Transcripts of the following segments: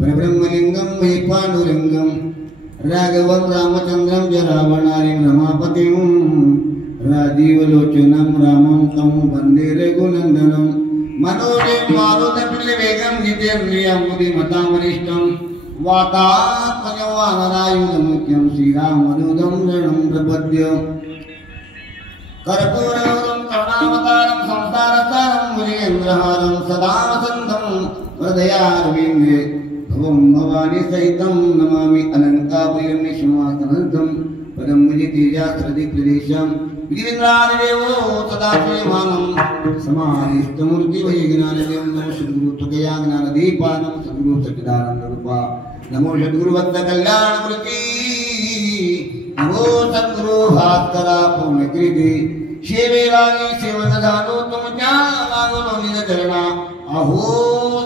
परब्रह्मलिंगम मे पांडुरंगम राघवं रामचंद्रं च रावणारिं रमापतिं राजीवलोचनं रामं तं वन्दे रघुनन्दनं मनोजं मारुततुल्यवेगं जितेन्द्रियं बुद्धिमतामनिष्टं वातात्मजं वानरायुधमुख्यं श्रीरामदूतं शरणं प्रपद्ये कर्पूरगौरं करुणावतारं संसारसारं मुनीन्द्रहारं सदा वसन्तं हृदयारविन्दे भवं भवानी सहितं नमामि अनन्तापुरीं निशमासनन्तं पदं मुनितेजास्त्रदिक्प्रदेशं गिरीन्द्रादिदेवो सदा श्रीमानं समाधिस्थमूर्तिवै ज्ञानदेवं नमो सद्गुरु त्वया ज्ञानदीपानं सद्गुरु सच्चिदानन्दरूपा नमो सद्गुरु भक्तकल्याणमूर्ति नमो सद्गुरु भास्करा पूर्णकृति शेवेवाणी सेवनदानो तुमच्या मागुनो निजचरणा अहो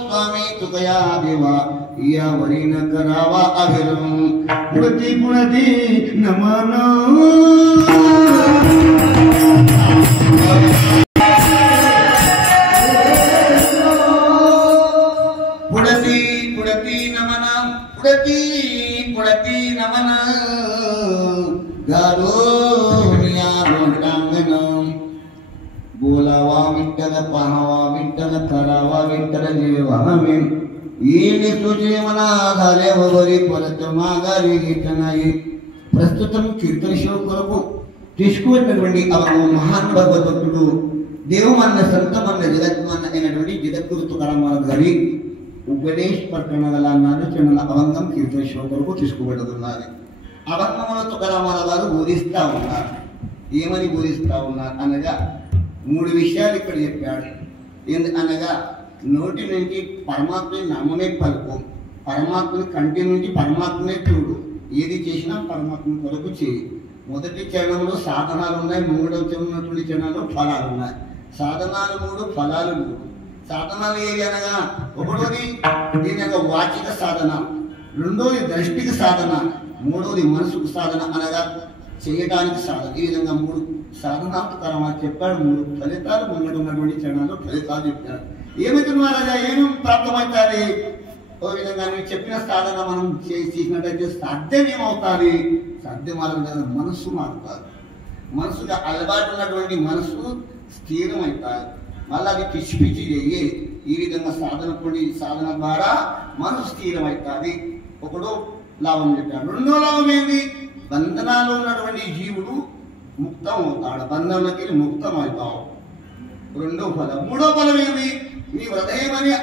स्वामी तुकया देवा यावरी न करावा अभिरम पुणती पुणती नमन पुणती पुणती नमन पुणती पुणती नमन गारोनिया गोंडांगण बोलावा विठ्ठल पाहावा विठ्ठल करावा विठ्ठल जीवावे येणे तुझे मना झाल्यावरी परत माघारी घेत नाही ప్రస్తుతం కీర్తన కొరకు తీసుకున్నటువంటి మహాన్ భగవద్భక్తుడు దేవమన్న సంతమన్న జగత్మన్న అయినటువంటి జగద్గురు తుకారామ గారి ఉపదేశ ప్రకటనల నాలుచనల అవంగం కీర్తన కొరకు తీసుకుబడుతున్నది అవంగములో తుకారామ గారు బోధిస్తా ఉన్నారు ఏమని బోధిస్తా ఉన్నారు అనగా మూడు విషయాలు ఇక్కడ చెప్పాడు అనగా నోటి నుంచి పరమాత్మని నామమే పలుకు పరమాత్మని కంటి నుంచి పరమాత్మనే చూడు ఏది చేసినా పరమాత్మ కొరకు చేయి మొదటి చరణంలో సాధనాలు ఉన్నాయి మూడవ ఉన్నటువంటి చరణంలో ఫలాలు ఉన్నాయి సాధనాలు మూడు ఫలాలు మూడు సాధనాలు ఏది అనగా ఒకటోది దీని యొక్క వాచిక సాధన రెండోది దృష్టిక సాధన మూడోది మనసుకు సాధన అనగా చేయడానికి సాధన ఈ విధంగా మూడు సాధనాత్మకరమా చెప్పాడు మూడు ఫలితాలు ముందు ఉన్నటువంటి చరణాల్లో ఫలితాలు చెప్పాడు ఏమిటి మహారాజా ఏమి ప్రాప్తమవుతాయి ఓ విధంగా నువ్వు చెప్పిన సాధన మనం చేసినట్టయితే సాధ్యమేమవుతాది సాధ్యమాలి మనస్సు మారుతారు మనసుగా అలవాటు ఉన్నటువంటి మనసు స్థిరమవుతారు మళ్ళీ అది పిచ్చి పిచ్చి చేయి ఈ విధంగా సాధన ద్వారా మనసు స్థిరమవుతుంది ఒకడు లాభం చెప్పాడు రెండో లాభం ఏంటి బంధనాలు ఉన్నటువంటి జీవుడు ముక్తం అవుతాడు బంధంలోకి ముక్తం అవుతావు రెండో ఫలం మూడో ఫలం ఏంటి నీ హృదయం అనే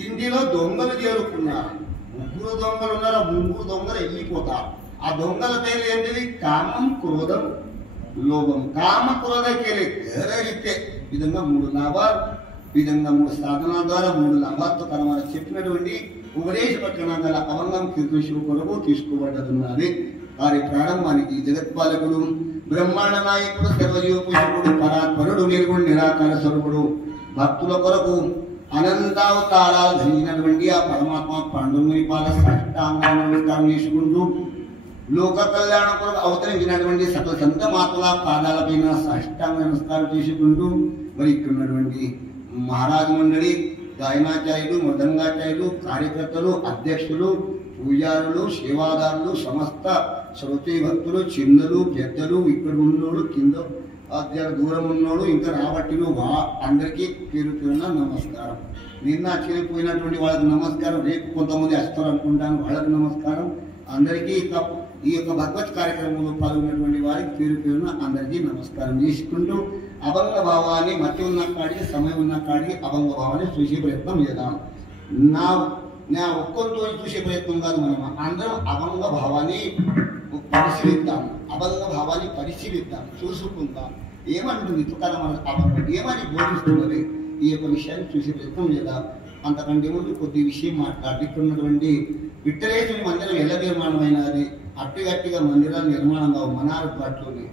ఇంటిలో దొంగలు చేరుకున్నారు ముగ్గురు దొంగలు ఉన్నారు ముగ్గురు దొంగలు వెళ్ళిపోతారు ఆ దొంగల పేరు ఏంటిది కామం క్రోధం లోభం కామ క్రోధకేలే రీతే విధంగా మూడు లాభాలు విధంగా మూడు సాధనాల ద్వారా మూడు లాభాలతో కలవాలని చెప్పినటువంటి ఉపదేశ పట్టణ గల అవంగం కీర్తిశివ కొరకు తీసుకోబడుతున్నది వారి ప్రారంభానికి జగత్పాలకుడు బ్రహ్మాండ నాయకుడు సర్వజీవపుష్పుడు పరాత్పరుడు నిర్గుణ నిరాకార స్వరూపుడు భక్తుల కొరకు అనంతావతారాలు ధరించినటువంటి ఆ పరమాత్మ పాండుముని పాద సాష్టాంగ నమస్కారం చేసుకుంటూ లోక కళ్యాణం కొరకు అవతరించినటువంటి సకల సంత మాతల పాదాలపైన సాష్టాంగ నమస్కారం చేసుకుంటూ మరి ఇక్కడ ఉన్నటువంటి మహారాజు మండలి గాయనాచార్యులు మృదంగాచార్యులు కార్యకర్తలు అధ్యక్షులు పూజారులు సేవాదారులు సమస్త శ్రోతే భక్తులు చిన్నలు పెద్దలు ఇక్కడ ఉన్నోడు కింద దూరం ఉన్నోడు ఇంకా రాబట్టిలు అందరికీ పేరు పేరున నమస్కారం నిన్న చనిపోయినటువంటి వాళ్ళకి నమస్కారం రేపు కొంతమంది వస్తారు అనుకుంటాను వాళ్ళకి నమస్కారం అందరికీ ఈ యొక్క భగవత్ కార్యక్రమంలో పాల్గొన్నటువంటి వారికి పేరు పేరున అందరికీ నమస్కారం చేసుకుంటూ అభంగ భావాన్ని మతి ఉన్న కాడికి సమయం ఉన్న కాడికి అభంగ భావాన్ని చూసే ప్రయత్నం చేద్దాం నా ఒక్కరితో చూసే ప్రయత్నం కాదు మనం అందరం అభంగ భావాన్ని పరిశీలిద్దాం అభంగ భావాన్ని పరిశీలిద్దాం చూసుకుందాం ఏమంటుంది తుకారామ అభంగం ఏమని బోధిస్తున్నది ఈ యొక్క విషయాన్ని చూసే ప్రయత్నం చేద్దాం అంతకంటే ముందు కొద్ది విషయం మాట్లాడుతున్నటువంటి విఠలేశ్వరి మందిరం ఎలా నిర్మాణమైనది అట్టిగట్టిగా మందిరాలు నిర్మాణం కావు మనారు గట్లుని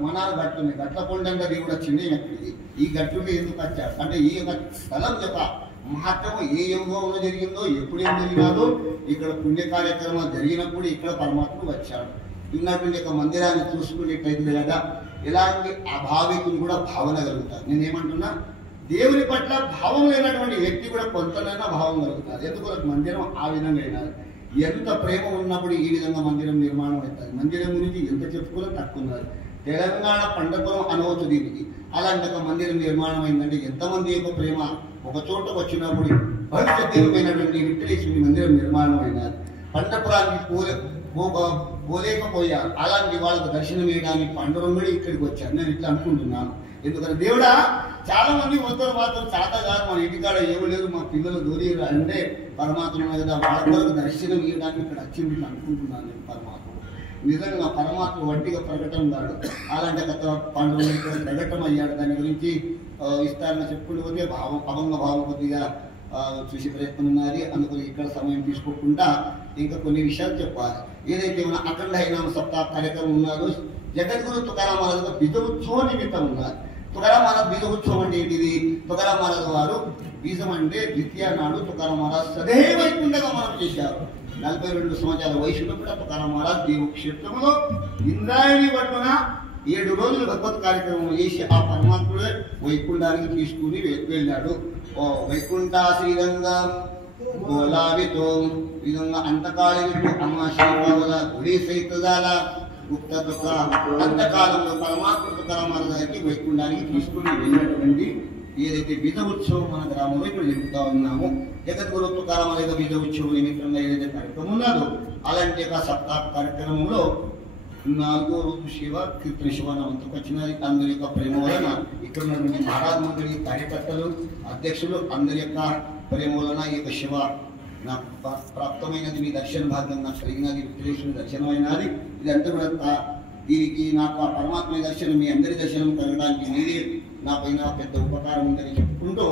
మనారు గట్లుని గట్లకొండంగా దేవుడు వచ్చింది ఎక్కడికి ఈ గట్లుని ఎందుకు వచ్చాడు అంటే ఈ యొక్క స్థలం యొక్క మహత్వము ఏ యుగంలో జరిగిందో ఎప్పుడేం జరిగినాదో ఇక్కడ పుణ్య కార్యక్రమాలు జరిగినప్పుడు ఇక్కడ పరమాత్ముడు వచ్చాడు ఉన్నటువంటి ఒక మందిరాన్ని చూసుకునేటైతే కదా ఎలాంటి అభావికులు కూడా భావన కలుగుతారు. నేనేమంటున్నా, దేవుని పట్ల భావం లేనటువంటి వ్యక్తి కూడా కొంతనైనా భావం కలుగుతారు. ఎందుకు మందిరం ఆ విధంగా అయినారు. ఎంత ప్రేమ ఉన్నప్పుడు ఈ విధంగా మందిరం నిర్మాణం అవుతుంది. మందిరం గురించి ఎంత చెప్పుకున్నా తక్కున్నారు. తెలంగాణ పండగం అనవచ్చు దీనికి. అలాంటి ఒక మందిరం నిర్మాణం అయిందంటే ఎంతమంది యొక్క ప్రేమ ఒక చోటకు వచ్చినప్పుడు భవిష్యత్తుమైనటువంటి విఠలేశ్వరి మందిరం నిర్మాణం అయినారు. పండపురానికి పోలేకపోయారు. అలాంటి వాళ్ళకు దర్శనం వేయడానికి పండుగ ఇక్కడికి వచ్చారు. నేను ఇట్లా అనుకుంటున్నాను. ఎందుకంటే దేవుడా, చాలా మంది మొత్తం మాత్రం చాత కాదు, మన ఇంటికాడ ఏమీ లేదు, మా పిల్లలు దూరి అంటే పరమాత్మ కదా వాళ్ళ దర్శనం ఇవ్వడానికి ఇక్కడ వచ్చింది అనుకుంటున్నాను. నేను పరమాత్మ నిజంగా పరమాత్మ వడ్డీగా ప్రకటన కాడు. అలాంటి కొత్త పండుగ ఇక్కడ ప్రకటన అయ్యాడు. దాని గురించి విస్తారంగా చెప్పుకుంటూ పోతే అభంగ భావం కొద్దిగా చూసే ప్రయత్నం ఉన్నది. అందుకని ఇక్కడ సమయం తీసుకోకుండా ఇంకా కొన్ని విషయాలు చెప్పాలి. ఏదైతే మన అఖండ హరినామ సప్తాహ కార్యక్రమం ఉన్నదో జగద్గురు తుకారాం మహారాజు బీజ ఉత్సవం నిమిత్తం ఉన్నారు. తుకారాం మహారాజ్ బీజ ఉత్సవం అంటే ఏంటిది? తుకారాం మహారాజు వారు బీజం అంటే ద్వితీయ నాడు తుకారాం మహారాజ్ సదైవైకుండగా మనం చేశారు. 42 సంవత్సరాల వయసులో కూడా తుకారాం మహారాజ్ దేవ క్షేత్రంలో ఇంద్రాయణి పట్టున 7 రోజులు భగవత్ కార్యక్రమం చేసి ఆ పరమాత్ముడే వైకుంఠానికి తీసుకుని వెళ్ళాడు. ఓ వైకుంఠ శ్రీరంగా గోలావితో విధంగా అంతకాలికు అమ్మ శ్రీకావల గుడి సైతుదాల గుప్త దుఃఖ అంతకాలంలో పరమాత్మ తుకారాం మహారాజుకి వైకుంఠానికి తీసుకుని వెళ్ళినటువంటి ఏదైతే బీజ ఉత్సవం మన గ్రామంలో ఇక్కడ జరుపుతా ఉన్నాము. జగద్గురు తుకారాం మహారాజు బీజ ఉత్సవం నిమిత్తంగా ఏదైతే కార్యక్రమం ఉన్నదో అలాంటి ఒక సప్తాహ కార్యక్రమంలో 4వ రోజు శివ కీర్తన శివ అంతకు వచ్చినది. అందరి యొక్క ప్రేమ వలన ఇక్కడ ఉన్నటువంటి మహారాజ్ మండలి కార్యకర్తలు అధ్యక్షులు అందరి యొక్క ప్రేమ వలన ఈ యొక్క శివ నాకు ప్రాప్తమైనది. మీ దర్శన భాగం నాకు కలిగినది, విఠలేశ్వరుని దర్శనమైనది. ఇదంతా కూడా దీనికి నాకు ఆ పరమాత్మ దర్శనం, మీ అందరి దర్శనం కలగడానికి మీరే నా పైన పెద్ద ఉపకారం ఉందని చెప్పుకుంటూ,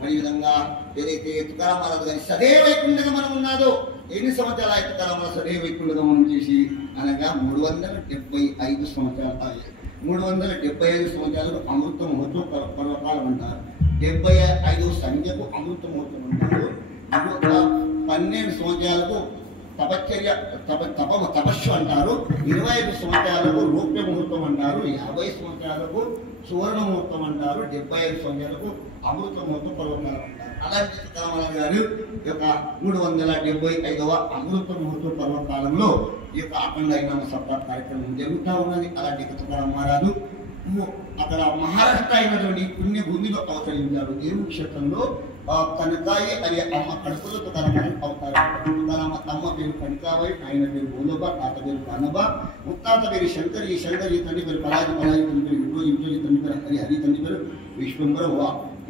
మరి విధంగా ఏదైతే తుకారాం మహారాజు గారి సదైవైకుండగా మనం ఉన్నదో ఎన్ని సంవత్సరాలు తుకారాం మహారాజు సదైవైకుండగా మనం చేసి అనగా 375 సంవత్సరాలు. 375 సంవత్సరాలకు అమృత మహోత్సవ పర్వకాలం అంటారు. 75 సంఖ్యకు అమృత మహోత్సవం అంటారు. 12 సంవత్సరాలకు తపస్సు అంటారు. 25 సంవత్సరాలకు రౌప్య ముహూర్తం అంటారు. 50 సంవత్సరాలకు సువర్ణ ముహూర్తం అంటారు. 75 సంవత్సరాలకు అమృత ముహూర్తం పర్వకాలం అంటారు. అలాంటి తుకారాం మహారాజు గారు ఈ యొక్క 375వ అమృత ముహూర్త పర్వకాలంలో ఈ యొక్క అఖండ హరినామ సప్తాహ కార్యక్రమం జరుగుతూ ఉన్నది. అలాంటి తుకారాం మహారాజు అక్కడ మహారాష్ట్ర అయినటువంటి పుణ్యభూమిలో అవతరించాడు. దేవుని క్షేత్రంలో కనకాయి అనే అమ్మ కడుపులో తుకారాం అవతారం. తుకారాం అమ్మ పేరు కనకాబాయి, ఆయన పేరు బోలోబా, తాత పేరు కానబా, ముత్తాత పేరు శంకర్. ఈ శంకర్ ఈ తండ్రి పేరు పలాజీ తండ్రి పేరు ఇంట్లో తండ్రి పేరు హరి తండ్రి పేరు విశ్వంబర.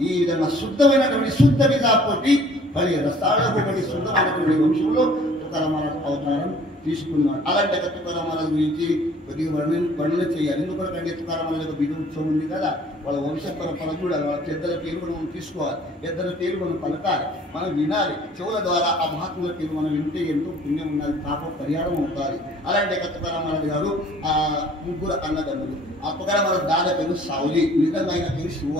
ఈ విధంగా శుద్ధమైనటువంటి శుద్ధ విధాపోటి మరి రసాలకు ఒకటి శుద్ధమైనటువంటి వంశంలో తుకారాం మహారాజు అవతారం తీసుకున్నాడు. అలాంటి తుకారాం మహారాజు గురించి కొద్దిగా వర్ణన చేయాలి. ఎందుకంటే తుకారాం మహారాజు బీజ ఉత్సవం ఉంది కదా, వాళ్ళ వంశ పరంపర చూడాలి. వాళ్ళ పెద్దల పేరు కూడా మనం తీసుకోవాలి, పెద్దల పేరు మనం పలకాలి, మనం వినాలి. చెవుల ద్వారా ఆ మహాత్ముల పేరు మనం వింటే ఎంతో పుణ్యం ఉన్నది, పాపం పరిహారం అవుతారు. అలాంటి తుకారాం మహారాజు గారు ఆ 3 అన్నదమ్ములు. ఆ తుకారాం మహారాజు దాని పేరు సావులి, నిజంగా ఆయన పేరు శివ.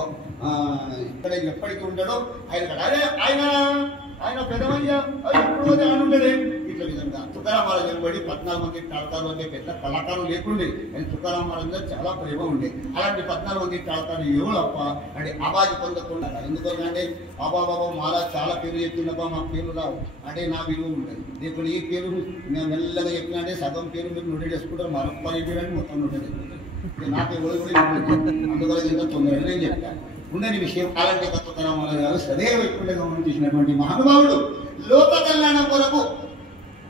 ఇక్కడ ఎప్పటికీ ఉంటాడో ఆయన పెద్దమయ్యా ఎప్పుడు పోతే ఆయన ఉంటాడే. ఇట్లా విధంగా తుకారాం మహారాజు వెంబడి 14 మంది తాళకాలు అంటే పెద్ద కళాకారులు లేకుండే, కానీ తుకారాం మహారాజు చాలా ప్రేమ ఉండే. అలాంటి 14 మంది తాళకాలు ఎవరప్ప అంటే ఆబాజీ పొందకుండా. ఎందుకంటే బాబా మాలా చాలా పేరు చెప్తున్నబ్బా, మా పేరు రావు అంటే నా విలువ ఉంటుంది. ఇప్పుడు ఈ పేరు నేను మెల్లగా చెప్పిన అంటే సగం పేరు మీరు నోటెడ్ చేసుకుంటారు, మరొక పేరు అంటే మొత్తం నోటెడ్ చేసుకుంటారు. నాకు ఎవరు కూడా అందువల్ల ఎంత తొందరగా నేను చెప్తాను ఉండని విషయం. అలాంటి తుకారాం మహారాజు గారు సదైవైకుండగా మనం చేసినటువంటి మహానుభావుడు. లోక కళ్యాణం కొరకు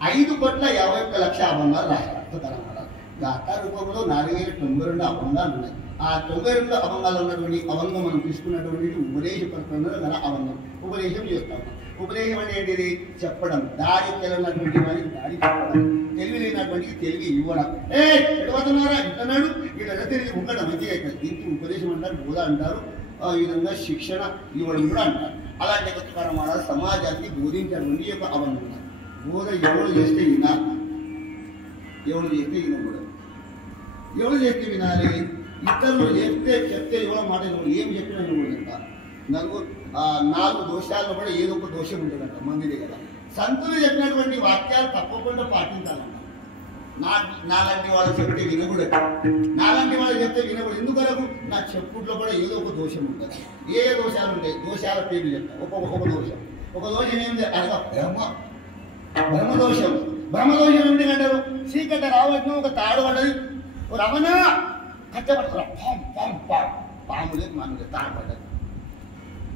5,51,00,000 అభంగాలు రాశారు తుకారాం మహారాజు. గాథా రూపంలో 4,092 అభంగాలు ఉన్నాయి. ఆ 92 అభంగాలు ఉన్నటువంటి అభంగం మనం తీసుకున్నటువంటి ఉపదేశ ప్రకటనలో గల అభంగం. ఉపదేశం చేస్తాము. ఉపదేశం అంటే ఏంటిది? చెప్పడం. దారి తెలియనటువంటి వారికి దారి చెప్పడం, తెలివి లేనటువంటికి తెలివి ఇవ్వడం. ఎటువతున్నారా ఇంటన్నాడు ఇట్లా తెలివి ఉండడం మంచిగా అవుతుంది. దీనికి ఉపదేశం అంటారు, బోధ అంటారు. ఈ విధంగా శిక్షణ ఇవ్వడం కూడా అంటారు. అలాంటి తుకారాం మహారాజు సమాజానికి బోధించడం యొక్క అభంగం. బోధ ఎవరు చేస్తే వినాలి, ఎవరు చేస్తే వినకూడదు. ఎవరు చేస్తే వినాలి? ఇతరులు చెప్తే ఎవరో మాట ఏం చెప్పినా వినకూడదంట. 4 దోషాల్లో కూడా ఏదో ఒక దోషం ఉంటుందంట మంది దగ్గర. సంతులు చెప్పినటువంటి వాక్యాలు తప్పకుండా పాటించాలంట. నాలాంటి వాళ్ళు చెప్తే వినకూడదు. నాలాంటి వాళ్ళు చెప్తే వినకూడదు. ఎందుకరకు నా చెప్పుట్లో కూడా ఏదో ఒక దోషం ఉంటుంది. ఏ దోషాలు ఉంటాయి? దోషాల పేర్లు చెప్తా. ఒక దోషం ఏంటి? అనగా బ్రహ్మదోషం. బ్రహ్మదోషం ఏంటి అంటారు? చీకట రావడం ఒక తాడు పడ్డది, రమణ కట్టబడతారు, పాము లేదు మామూలు తాడు పడ్డది.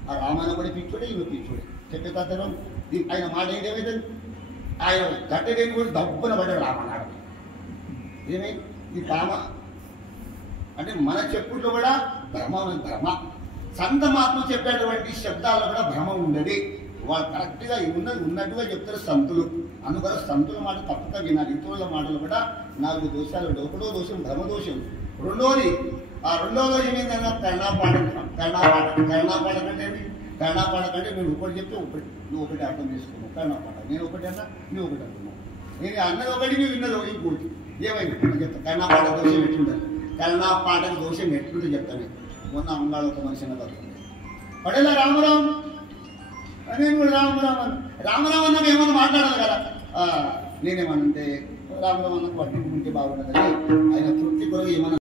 ఆ రామాయణ కూడా పిచ్చుడే, ఇవి పిచ్చుడే. చెప్పే తాతరం ఆయన మాట ఏంటేమైతే ఆయన కట్టెదేని కూడా దబ్బున పడ్డాడు రామనాడు. ఏమై ఈ పామ అంటే మన చెప్పుట్లో కూడా భ్రమ సంతమాత్మ చెప్పేటువంటి శబ్దాల్లో కూడా భ్రమ ఉండేది. వాళ్ళు కరెక్ట్గా ఉన్నట్టుగా చెప్తారు సంతులు. అందుకని సంతుల మాట తప్పక వినాలి. ఇతరుల మాటలు కూడా 4 దోషాలు ఉంటాయి. ఒకటో దోషం బ్రహ్మదోషం. రెండో దోషం ఏంటన్నా కర్ణాపాఠం. కర్ణాపాఠం అంటే ఏంటి? కర్ణాపాఠం అంటే నేను ఒకటి చెప్తే నువ్వు ఒకటి అర్థం చేసుకున్నావు. కర్ణాపాఠం నేను ఒకటి అన్నా, నువ్వు ఒకటి అంటున్నావు. నేను అన్నది ఒకటి, నువ్వు విన్నది ఒకటి. ఇంకోటి ఏమైంది చెప్తా. కర్ణాపాఠ దోషం ఎట్లుంటుంది? కర్ణాపాఠక దోషం ఎట్లుంటే చెప్తాను. మొన్న అంగాడు ఒక మనిషి అన్నది పడేలా రామరాం, నేను కూడా రామరాం అన్నాక ఏమన్నా మాట్లాడాలి కదా. నేనేమనంటే రామరాం అన్నకు పట్టించుకుంటే బాగుంటుంది. ఆయన తృప్తి కొరకు ఏమన్నా